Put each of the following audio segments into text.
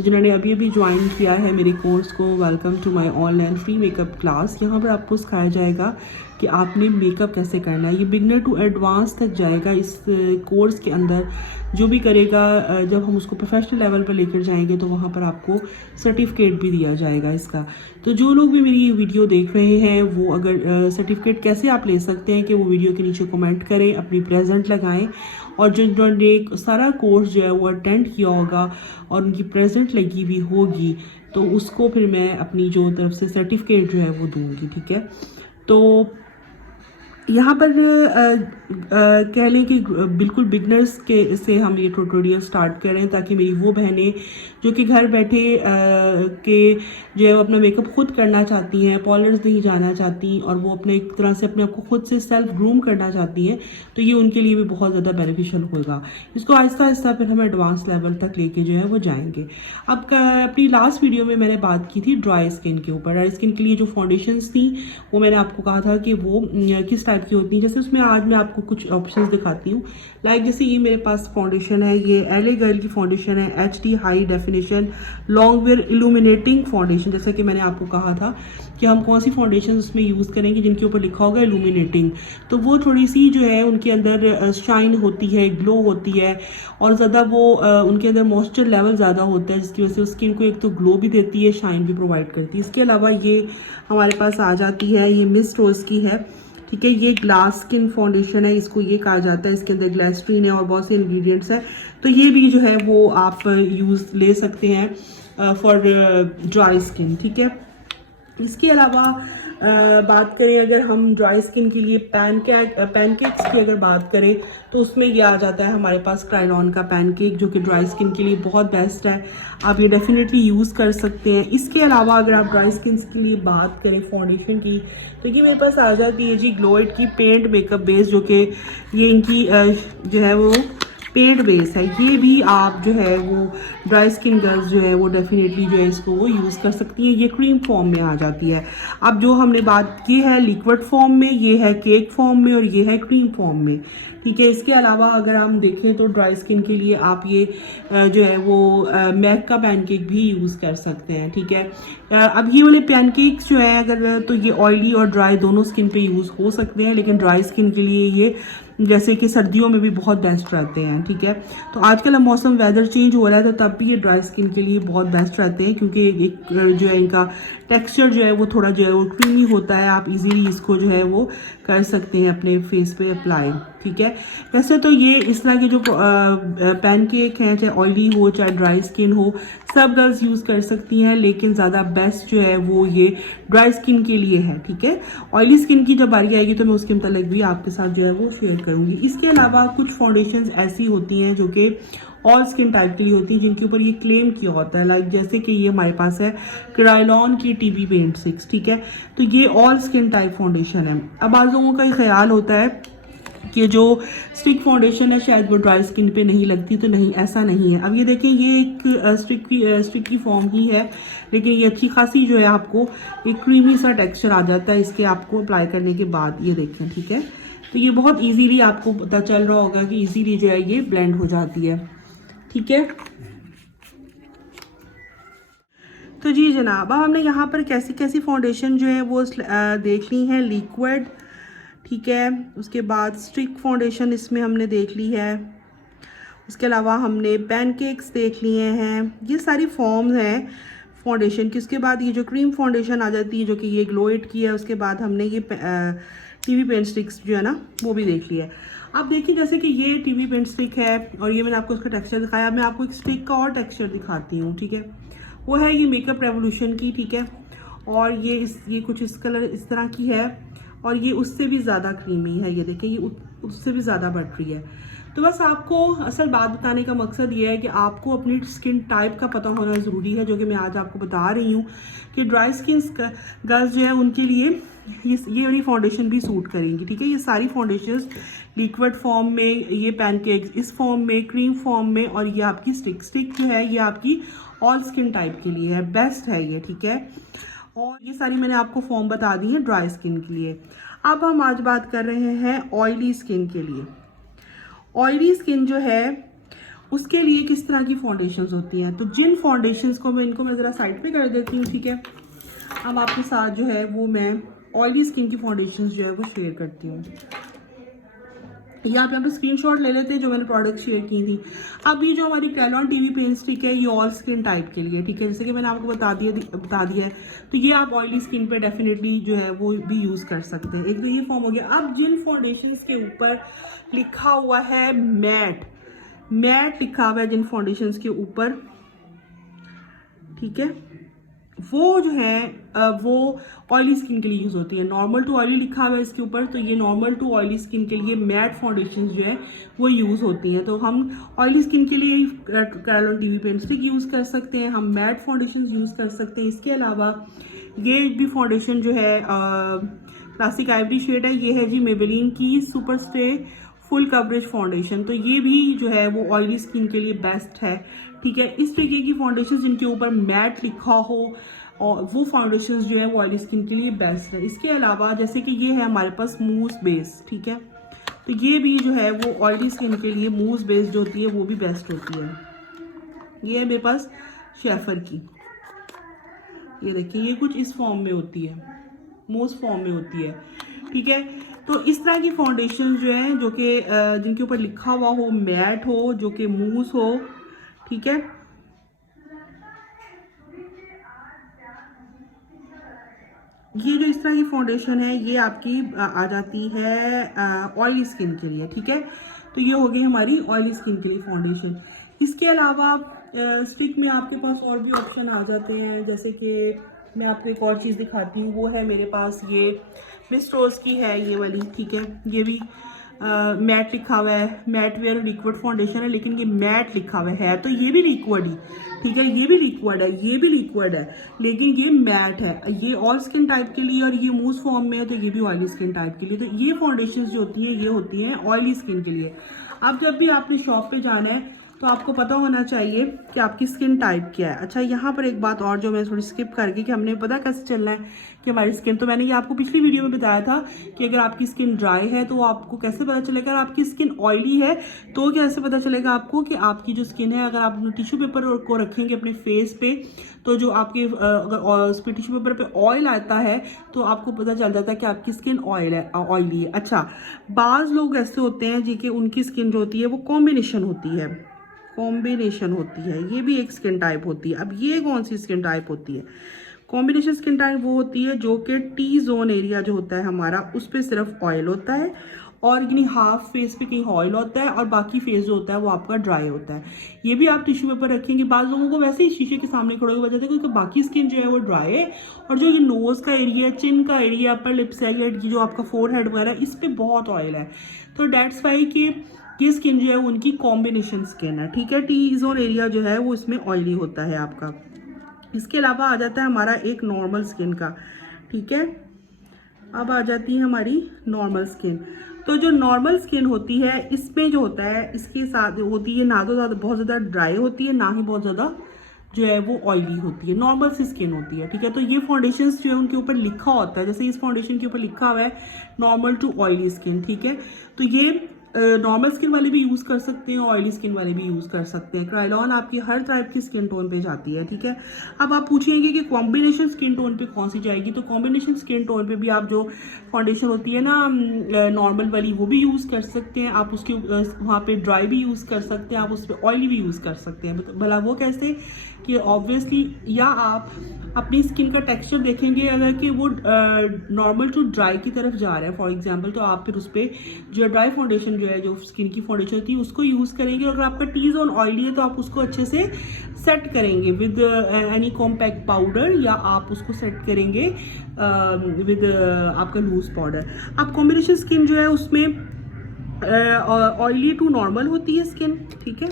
जिन्होंने अभी अभी ज्वाइन किया है मेरे कोर्स को, welcome to my online free makeup class. यहाँ पर आपको सिखाया जाएगा कि आपने मेकअप कैसे करना है। ये बिगनर टू एडवांस तक जाएगा इस कोर्स के अंदर। जो भी करेगा, जब हम उसको प्रोफेशनल लेवल पर लेकर जाएंगे तो वहाँ पर आपको सर्टिफिकेट भी दिया जाएगा इसका। तो जो लोग भी मेरी वीडियो देख रहे हैं वो अगर सर्टिफिकेट कैसे आप ले सकते हैं कि वो वीडियो के नीचे कमेंट करें, अपनी प्रेजेंट लगाएं। और जिन्होंने सारा कोर्स जो है वो अटेंड किया होगा और उनकी प्रेजेंट लगी हुई होगी तो उसको फिर मैं अपनी जो तरफ से सर्टिफिकेट जो है वो दूंगी। ठीक है, तो यहाँ पर कह लें कि बिल्कुल बिगनर्स के से हम ये ट्यूटोरियल स्टार्ट कर रहे हैं ताकि मेरी वो बहनें जो कि घर बैठे के जो है अपना मेकअप खुद करना चाहती हैं, पार्लर्स नहीं जाना चाहती और वो अपने एक तरह से अपने आप को खुद से सेल्फ ग्रूम करना चाहती हैं, तो ये उनके लिए भी बहुत ज़्यादा बेनिफिशियल होगा। इसको आहिस्ता आहिस्ता फिर हम एडवांस लेवल तक लेके जो है वो जाएंगे। अब अपनी लास्ट वीडियो में मैंने बात की थी ड्राई स्किन के ऊपर। ड्राई स्किन के लिए जो फाउंडेशंस थी वो मैंने आपको कहा था कि वो किस टाइप की होती है। जैसे उसमें आज मैं आपको कुछ ऑप्शंस दिखाती हूँ। लाइक जैसे ये मेरे पास फाउंडेशन है, ये एले गर्ल की फाउंडेशन है, HD high definition long where illuminating foundation. जैसा कि मैंने आपको कहा था कि हम कौन सी फाउंडेशन उसमें यूज़ करेंगे जिनके ऊपर लिखा होगा इल्यूमिनेटिंग, तो वो थोड़ी सी जो है उनके अंदर शाइन होती है, ग्लो होती है और ज़्यादा वो उनके अंदर मॉइस्चर लेवल ज़्यादा होता है, जिसकी वजह से स्किन को एक तो ग्लो भी देती है, शाइन भी प्रोवाइड करती है। इसके अलावा ये हमारे पास आ जाती है, ये मिस रोज की है। ठीक है, ये ग्लास स्किन फाउंडेशन है, इसको ये कहा जाता है। इसके अंदर ग्लिसरीन है और बहुत से इंग्रेडिएंट्स है, तो ये भी जो है वो आप यूज़ ले सकते हैं फॉर ड्राई स्किन। ठीक है, इसके अलावा बात करें अगर हम ड्राई स्किन के लिए पैनकेक्स की अगर बात करें तो उसमें ये आ जाता है हमारे पास क्राइनॉन का पैनकेक, जो कि ड्राई स्किन के लिए बहुत बेस्ट है। आप ये डेफिनेटली यूज़ कर सकते हैं। इसके अलावा अगर आप ड्राई स्किन के लिए बात करें फाउंडेशन की, तो ये मेरे पास आ जाती है जी ग्लोइड की पेंट मेकअप बेस, जो कि ये इनकी जो है वो पेड बेस है। ये भी आप जो है वो ड्राई स्किन गर्ल्स जो है वो डेफिनेटली जो है इसको वो यूज़ कर सकती हैं। ये क्रीम फॉर्म में आ जाती है। अब जो हमने बात की है लिक्विड फॉर्म में, ये है केक फॉर्म में और ये है क्रीम फॉर्म में। ठीक है, इसके अलावा अगर हम देखें तो ड्राई स्किन के लिए आप ये जो है वो मैक का पैनकेक भी यूज़ कर सकते हैं। ठीक है, अब ये वाले पैनकेक्स जो है अगर तो ये ऑयली और ड्राई दोनों स्किन पे यूज़ हो सकते हैं, लेकिन ड्राई स्किन के लिए ये जैसे कि सर्दियों में भी बहुत बेस्ट रहते हैं। ठीक है, तो आजकल अब मौसम वेदर चेंज हो रहा है तो तब भी ये ड्राई स्किन के लिए बहुत बेस्ट रहते हैं, क्योंकि एक जो है इनका टेक्सचर जो है वो थोड़ा जो है वो क्रीमी होता है। आप इजीली इसको जो है वो कर सकते हैं अपने फेस पे अप्लाई। ठीक है, वैसे तो ये इस तरह के जो पैनकेक हैं, चाहे ऑयली हो चाहे ड्राई स्किन हो, सब गर्ल्स यूज़ कर सकती हैं, लेकिन ज़्यादा बेस्ट जो है वो ये ड्राई स्किन के लिए है। ठीक है, ऑयली स्किन की जब बारी आएगी तो मैं उसके मतलब भी आपके साथ जो है वो शेयर करूँगी। इसके अलावा कुछ फाउंडेशंस ऐसी होती हैं जो कि ऑल स्किन टाइप के लिए होती है, जिनके ऊपर ये क्लेम किया होता है। लाइक जैसे कि ये हमारे पास है क्राइलॉन की TB पेंट 6। ठीक है, तो ये ऑल स्किन टाइप फाउंडेशन है। अब आप लोगों का ये ख्याल होता है कि जो स्टिक फाउंडेशन है शायद वो ड्राई स्किन पे नहीं लगती, तो नहीं, ऐसा नहीं है। अब ये देखें, ये एक स्टिक की फॉर्म ही है, लेकिन ये अच्छी खासी जो है आपको एक क्रीमी सा टेक्सचर आ जाता है इसके आपको अप्लाई करने के बाद। ये देखें, ठीक है, तो ये बहुत इजीली आपको पता चल रहा होगा कि इजीली जो है ये ब्लेंड हो जाती है। ठीक है, तो जी जनाब, अब हमने यहाँ पर कैसी कैसी फाउंडेशन जो है वो देख ली है। लिक्विड, ठीक है, उसके बाद स्टिक फाउंडेशन इसमें हमने देख ली है। उसके अलावा हमने पैनकेक्स देख लिए हैं। ये सारी फॉर्म्स हैं फाउंडेशन की। उसके बाद ये जो क्रीम फाउंडेशन आ जाती है जो कि ये ग्लोइड की है। उसके बाद हमने ये TB पेंट स्टिक्स जो है ना वो भी देख लिया है। अब देखिए, जैसे कि ये TB पेंट स्टिक है और ये मैंने आपको इसका टेक्सचर दिखाया। मैं आपको एक स्टिक का और टेक्सचर दिखाती हूँ। ठीक है, वो है ये मेकअप रेवोल्यूशन की। ठीक है, और ये कुछ इस कलर इस तरह की है और ये उससे भी ज़्यादा क्रीमी है। ये देखिए, ये उससे भी ज़्यादा बढ़ रही है। तो बस आपको असल बात बताने का मकसद ये है कि आपको अपनी स्किन टाइप का पता होना ज़रूरी है, जो कि मैं आज आपको बता रही हूँ कि ड्राई स्किन गर्ल्स जो है उनके लिए ये वाली फाउंडेशन भी सूट करेंगी। ठीक है, ये सारी फाउंडेशंस लिक्विड फॉर्म में, ये पैनकेक्स इस फॉर्म में, क्रीम फॉर्म में, और ये आपकी स्टिक जो है ये आपकी ऑल स्किन टाइप के लिए है, बेस्ट है ये। ठीक है, और ये सारी मैंने आपको फॉर्म बता दी है ड्राई स्किन के लिए। अब हम आज बात कर रहे हैं ऑयली स्किन के लिए। ऑयली स्किन जो है उसके लिए किस तरह की फाउंडेशंस होती हैं। तो जिन फाउंडेशंस को मैं ज़रा साइड पे कर देती हूँ, ठीक है। अब आपके साथ जो है वो मैं ऑयली स्किन की फाउंडेशंस जो है वो शेयर करती हूँ। यहाँ पे स्क्रीनशॉट ले लेते हैं जो मैंने प्रोडक्ट शेयर की थी। अब ये जो हमारी क्रेलॉन टीवी पेन स्टिक है, ये ऑल स्किन टाइप के लिए, ठीक है। जैसे कि मैंने आपको बता दिया है, तो ये आप ऑयली स्किन पे डेफिनेटली जो है वो भी यूज़ कर सकते हैं। एक तो ये फॉर्म हो गया। अब जिन फाउंडेशंस के ऊपर लिखा हुआ है मैट लिखा हुआ है जिन फाउंडेशंस के ऊपर, ठीक है, वो जो है वो ऑयली स्किन के लिए यूज़ होती है। नॉर्मल टू ऑयली लिखा हुआ है इसके ऊपर, तो ये नॉर्मल टू ऑयली स्किन के लिए मैट फाउंडेशन जो है वो यूज़ होती हैं। तो हम ऑयली स्किन के लिए क्रेलॉन टीवी पेन स्टिक यूज़ कर सकते हैं, हम मैट फाउंडेशन यूज़ कर सकते हैं। इसके अलावा ये भी फाउंडेशन जो है क्लासिक आइवरी शेड है, ये है जी मेबेलिन की super stay full coverage foundation. तो ये भी जो है वो ऑयली स्किन के लिए बेस्ट है, ठीक है। इस तरीके की फाउंडेशन जिनके ऊपर मैट लिखा हो और वो फाउंडेशन जो है वो ऑयली स्किन के लिए बेस्ट है। इसके अलावा जैसे कि ये है हमारे पास मूस बेस, ठीक है, तो ये भी जो है वो ऑयली स्किन के लिए मूस बेस जो होती है वो भी बेस्ट होती है। ये है मेरे पास शेफर की, ये देखिए, ये कुछ इस फॉर्म में होती है, मूस फॉर्म में होती है, ठीक है। तो इस तरह की फाउंडेशन जो है जो कि जिनके ऊपर लिखा हुआ हो, मैट हो, जो कि मूस हो, ठीक है। ये जो इस तरह की फाउंडेशन है ये आपकी आ जाती है ऑयली स्किन के लिए, ठीक है। तो ये हो गई हमारी ऑयली स्किन के लिए फाउंडेशन। इसके अलावा स्टिक में आपके पास और भी ऑप्शन आ जाते हैं, जैसे कि मैं आपको एक और चीज़ दिखाती हूँ। वो है मेरे पास ये मिस रोज की है ये वाली, ठीक है। ये भी मैट लिखा हुआ है, मैट वेयर लिक्विड फाउंडेशन है, लेकिन ये मैट लिखा हुआ है तो ये भी लिक्विड ही, ठीक है। ये भी लिक्विड है, ये भी लिक्विड है, लेकिन ये मैट है। ये ऑल स्किन टाइप के लिए और ये मूस फॉर्म में है, तो ये भी ऑयली स्किन टाइप के लिए। तो ये फाउंडेशन जो होती हैं ये होती हैं ऑयली स्किन के लिए। अब जब भी आपने शॉप पे जाना है तो आपको पता होना चाहिए कि आपकी स्किन टाइप क्या है। अच्छा, यहाँ पर एक बात और जो मैं थोड़ी स्किप कर गई कि हमने पता कैसे चलना है कि हमारी स्किन, तो मैंने ये आपको पिछली वीडियो में बताया था कि अगर आपकी स्किन ड्राई है तो आपको कैसे पता चलेगा, अगर आपकी स्किन ऑयली है तो कैसे पता चलेगा आपको कि आपकी जो स्किन है, अगर आप अपने टिश्यू पेपर को रखेंगे अपने फेस पे, तो जो आपके अगर उस पर टिश्यू पेपर पे ऑयल आता है तो आपको पता चल जाता है कि आपकी स्किन ऑयली है। अच्छा, बाज़ लोग ऐसे होते हैं जी कि उनकी स्किन जो होती है वो कॉम्बिनेशन होती है, ये भी एक स्किन टाइप होती है। अब ये कौन सी स्किन टाइप होती है? कॉम्बिनेशन स्किन टाइप वो होती है जो कि टी जोन एरिया जो होता है हमारा, उस पर सिर्फ ऑयल होता है और यानी हाफ फेस पे कहीं ऑयल होता है और बाकी फेस जो होता है वो आपका ड्राई होता है। ये भी आप टिश्यू पेपर रखेंगे। बाज़ लोगों को वैसे ही शीशे के सामने खड़े होकर बता है क्योंकि बाकी स्किन जो है वो ड्राई है और जो ये नोज़ का एरिया, चिन का एरिया, अपर लिप्स है, जो आपका फोरहेड वगैरह, इस पर बहुत ऑयल है। तो डेट्स वाई कि ये स्किन जो है उनकी कॉम्बिनेशन स्किन है, ठीक है। टी जोन एरिया जो है वो इसमें ऑयली होता है आपका। इसके अलावा आ जाता है हमारा एक नॉर्मल स्किन का, ठीक है। अब आ जाती है हमारी नॉर्मल स्किन। तो जो नॉर्मल स्किन होती है इसमें जो होता है, इसके साथ होती है ना तो ज़्यादा बहुत ज़्यादा ड्राई होती है, ना ही बहुत ज़्यादा जो है वो ऑयली होती है, नॉर्मल सी स्किन होती है, ठीक है। तो ये फाउंडेशंस जो है उनके ऊपर लिखा होता है, जैसे इस फाउंडेशन के ऊपर लिखा हुआ है नॉर्मल टू ऑयली स्किन, ठीक है। तो ये नॉर्मल स्किन वाले भी यूज़ कर सकते हैं, ऑयली स्किन वाले भी यूज़ कर सकते हैं। क्रायोलॉन आपकी हर टाइप की स्किन टोन पे जाती है, ठीक है। अब आप पूछेंगे कि कॉम्बिनेशन स्किन टोन पे कौन सी जाएगी, तो कॉम्बिनेशन स्किन टोन पे भी आप जो फाउंडेशन होती है ना नॉर्मल वाली, वो भी यूज़ कर सकते हैं आप। उसके वहाँ पे ड्राई भी यूज़ कर सकते हैं आप, उस पर ऑयली भी यूज़ कर सकते हैं। भला वो कैसे कि ऑब्वियसली, या आप अपनी स्किन का टेक्सचर देखेंगे अगर कि वो नॉर्मल टू ड्राई की तरफ जा रहा है फॉर एग्जांपल, तो आप फिर उस पर जो ड्राई फाउंडेशन जो है, जो स्किन की फाउंडेशन होती है, उसको यूज़ करेंगे। अगर आपका टी जोन ऑयली है तो आप उसको अच्छे से सेट करेंगे विद एनी कॉम्पैक्ट पाउडर, या आप उसको सेट करेंगे विद आपका लूज पाउडर। अब कॉम्बिनेशन स्किन जो है उसमें ऑयली टू नॉर्मल होती है स्किन, ठीक है,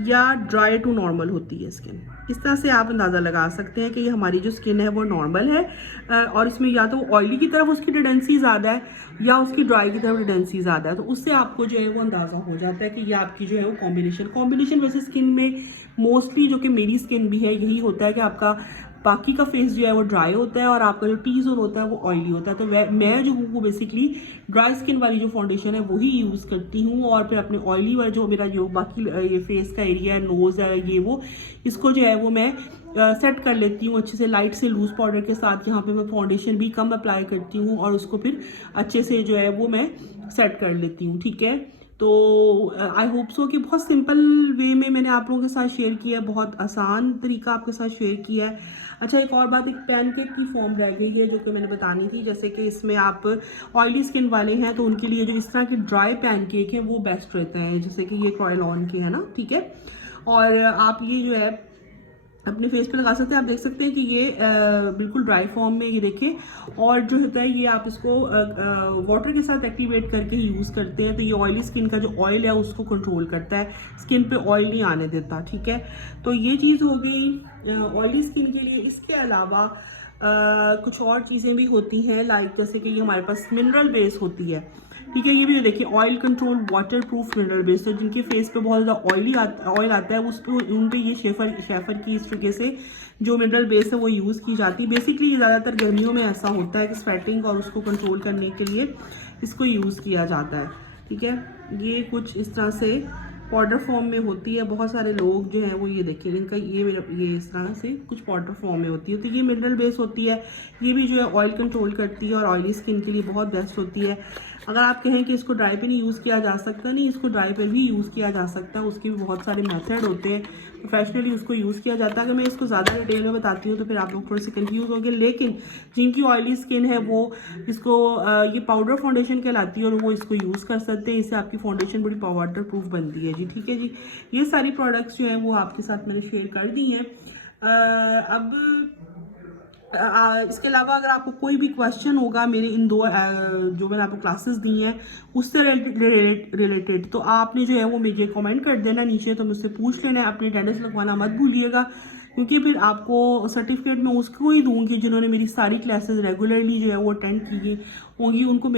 या ड्राई टू नॉर्मल होती है स्किन। इस तरह से आप अंदाज़ा लगा सकते हैं कि ये हमारी जो स्किन है वो नॉर्मल है और इसमें या तो ऑयली की तरफ उसकी टेंडेंसी ज़्यादा है या उसकी ड्राई की तरफ टेंडेंसी ज़्यादा है। तो उससे आपको जो है वो अंदाज़ा हो जाता है कि ये आपकी जो है वो कॉम्बिनेशन वैसे स्किन में मोस्टली जो कि मेरी स्किन भी है यही होता है कि आपका बाकी का फेस जो है वो ड्राई होता है और आपका जो टी जोन होता है वो ऑयली होता है। तो मैं जो हूँ वो बेसिकली ड्राई स्किन वाली जो फाउंडेशन है वही यूज़ करती हूँ, और फिर अपने ऑयली वाला जो मेरा जो बाकी ये फेस का एरिया है, नोज़ है, ये वो, इसको जो है वो मैं सेट कर लेती हूँ अच्छे से लाइट से लूज पाउडर के साथ। यहाँ पे मैं फाउंडेशन भी कम अप्लाई करती हूँ और उसको फिर अच्छे से जो है वो मैं सेट कर लेती हूँ, ठीक है। तो आई होप सो कि बहुत सिंपल वे में मैंने आप लोगों के साथ शेयर किया है, बहुत आसान तरीका आपके साथ शेयर किया है। अच्छा, एक और बात, एक पैनकेक की फॉर्म रह गई है जो कि मैंने बतानी थी। जैसे कि इसमें आप ऑयली स्किन वाले हैं तो उनके लिए जो इस तरह के ड्राई पैनकेक है वो बेस्ट रहता है, जैसे कि ये कॉयलॉन के है ना, ठीक है। और आप ये जो है अपने फेस पे लगा सकते हैं। आप देख सकते हैं कि ये बिल्कुल ड्राई फॉर्म में, ये देखें। और जो होता है ये आप इसको वाटर के साथ एक्टिवेट करके यूज़ करते हैं तो ये ऑयली स्किन का जो ऑयल है उसको कंट्रोल करता है, स्किन पे ऑयल नहीं आने देता, ठीक है। तो ये चीज़ हो गई ऑयली स्किन के लिए। इसके अलावा कुछ और चीज़ें भी होती हैं, लाइक जैसे कि ये हमारे पास मिनरल बेस होती है, ठीक है। ये भी देखिए, oil control water proof mineral base, तो जिनके फेस पे बहुत ज़्यादा ऑयल आता है उस पर उन पे ये शेफर की इस तरीके से जो मिनरल बेस है वो यूज़ की जाती है। बेसिकली ज़्यादातर गर्मियों में ऐसा होता है कि स्वेटिंग और उसको कंट्रोल करने के लिए इसको यूज़ किया जाता है, ठीक है। ये कुछ इस तरह से पाउडर फॉर्म में होती है। बहुत सारे लोग जो हैं वो ये देखिए, इनका ये इस तरह से कुछ पाउडर फॉर्म में होती है। तो ये मिनरल बेस होती है, ये भी जो है ऑयल कंट्रोल करती है और ऑयली स्किन के लिए बहुत बेस्ट होती है। अगर आप कहें कि इसको ड्राई पे नहीं यूज़ किया जा सकता, नहीं, इसको ड्राई पे भी यूज़ किया जा सकता है, उसके भी बहुत सारे मेथड होते हैं, प्रोफेशनली उसको यूज़ किया जाता है। अगर मैं इसको ज़्यादा डिटेल में बताती हूँ तो फिर आप लोग थोड़े से कंफ्यूज होंगे, लेकिन जिनकी ऑयली स्किन है वो इसको ये पाउडर फाउंडेशन कहलाती है और वो इसको यूज़ कर सकते हैं। इससे आपकी फाउंडेशन बड़ी वाटर प्रूफ बनती है जी, ठीक है जी। ये सारी प्रोडक्ट्स जो हैं वो आपके साथ मैंने शेयर कर दी हैं। अब इसके अलावा अगर आपको कोई भी क्वेश्चन होगा मेरे इन दो जो मैंने आपको क्लासेस दी हैं उससे रिलेटेड, तो आपने जो है वो मुझे कमेंट कर देना नीचे, तो मुझसे पूछ लेना है। अपनी अटेंडेंस लगवाना मत भूलिएगा, क्योंकि फिर आपको सर्टिफिकेट मैं उसको ही दूंगी जिन्होंने मेरी सारी क्लासेस रेगुलरली जो है वो अटेंड की होंगी, उनको